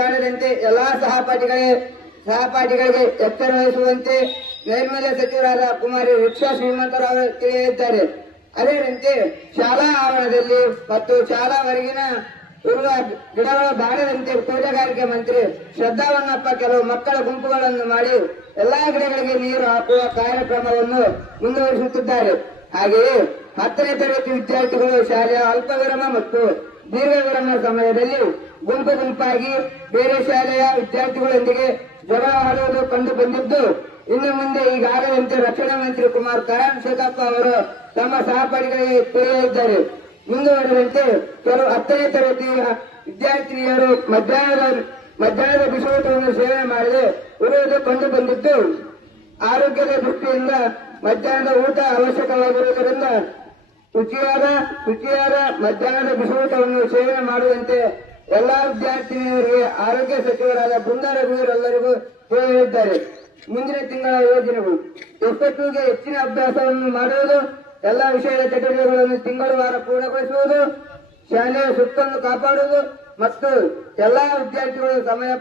ಸಾಲದಂತೆ ಎಲ್ಲಾ ಸಹಪಾಠಿಗಳಿಗೆ ಎಚ್ಚರ ವಹಿಸುವಂತೆ ನೈರ್ಮಲ್ಯ ಸಚಿವರಾದ ಕುಮಾರಿ ರಿಕ್ಷಾ ಶ್ರೀಮಂತರಾವ್ ತಿಳಿಸಿದ್ದಾರೆ. ಅದೇನಂತೆ ಶಾಲಾ ಆವರಣದಲ್ಲಿ ಮತ್ತು ಶಾಲಾ ಹೊರಗಿನ ಇರುವ ಗಿಡಗಳು ಬಾಡದಂತೆ ತೋಟಗಾರಿಕೆ ಮಂತ್ರಿ ಶ್ರದ್ಧಾವನ್ನಪ್ಪ ಕೆಲವು ಮಕ್ಕಳ ಗುಂಪುಗಳನ್ನು ಮಾಡಿ ಎಲ್ಲಾ ಗಿಡಗಳಿಗೆ ನೀರು ಹಾಕುವ ಕಾರ್ಯಕ್ರಮವನ್ನು ಮುಂದುವರಿಸುತ್ತಿದ್ದಾರೆ. ಹಾಗೆಯೇ 10ನೇ ತರಗತಿ ವಿದ್ಯಾರ್ಥಿಗಳು ಶಾಲೆಯ ಅಲ್ಪ ವಿರಾಮ ಮತ್ತು ದೀರ್ಘ ವಿರಾಮ ಸಮಯದಲ್ಲಿ ಗುಂಪಾಗಿ ಬೇರೆ ಶಾಲೆಯ ವಿದ್ಯಾರ್ಥಿಗಳೊಂದಿಗೆ ಜಗಳ ಆಡುವುದು ಕಂಡು ಬಂದಿದ್ದು, ಇನ್ನು ಮುಂದೆ ಈಗಾಗಲಂತೆ ರಕ್ಷಣಾ ಮಂತ್ರಿ ಕುಮಾರ್ ಶೇಖಪ್ಪ ಅವರು ತಮ್ಮ ಸಹಪಾಠಿಗಳಿಗೆ ತಿಳಿಯಲಿದ್ದಾರೆ. ಮುಂದುವರೆದಂತೆ ಕೆಲವು 10ನೇ ತರಗತಿಯ ವಿದ್ಯಾರ್ಥಿನಿಯರು ಮಧ್ಯಾಹ್ನದ ಬಿಸಿಯೂಟವನ್ನು ಸೇವನೆ ಮಾಡದೆ ಇರುವುದು ಕಂಡು ಬಂದಿದ್ದು, ಆರೋಗ್ಯದ ದೃಷ್ಟಿಯಿಂದ ಮಧ್ಯಾಹ್ನದ ಊಟ ಅವಶ್ಯಕವಾಗಿರುವುದರಿಂದ ಶುಚಿಯಾದ ಮಧ್ಯಾಹ್ನದ ಬಿಸಿಯೂಟವನ್ನು ಸೇವನೆ ಮಾಡುವಂತೆ ಎಲ್ಲಾ ವಿದ್ಯಾರ್ಥಿನಿಯರಿಗೆ ಆರೋಗ್ಯ ಸಚಿವರಾದ ಬೃಂದಾ ರಘುವೀರೆಲ್ಲರಿಗೂ ಹೇಳಿದ್ದಾರೆ. ಮುಂದಿನ ತಿಂಗಳ ಯೋಜನೆಗಳು ಎಫ್ಎಕ್ಯೂಗೆ ಹೆಚ್ಚಿನ ಅಭ್ಯಾಸವನ್ನು ಮಾಡುವುದು, ಎಲ್ಲಾ ವಿಷಯದ ಚಟುವಟಿಕೆಗಳನ್ನು ತಿಂಗಳ ಪೂರ್ಣಗೊಳಿಸುವುದು, ಶಾಲೆಯ ಸುತ್ತನ್ನು ಕಾಪಾಡುವುದು ಮತ್ತು ಎಲ್ಲಾ ವಿದ್ಯಾರ್ಥಿಗಳು ಸಮಯ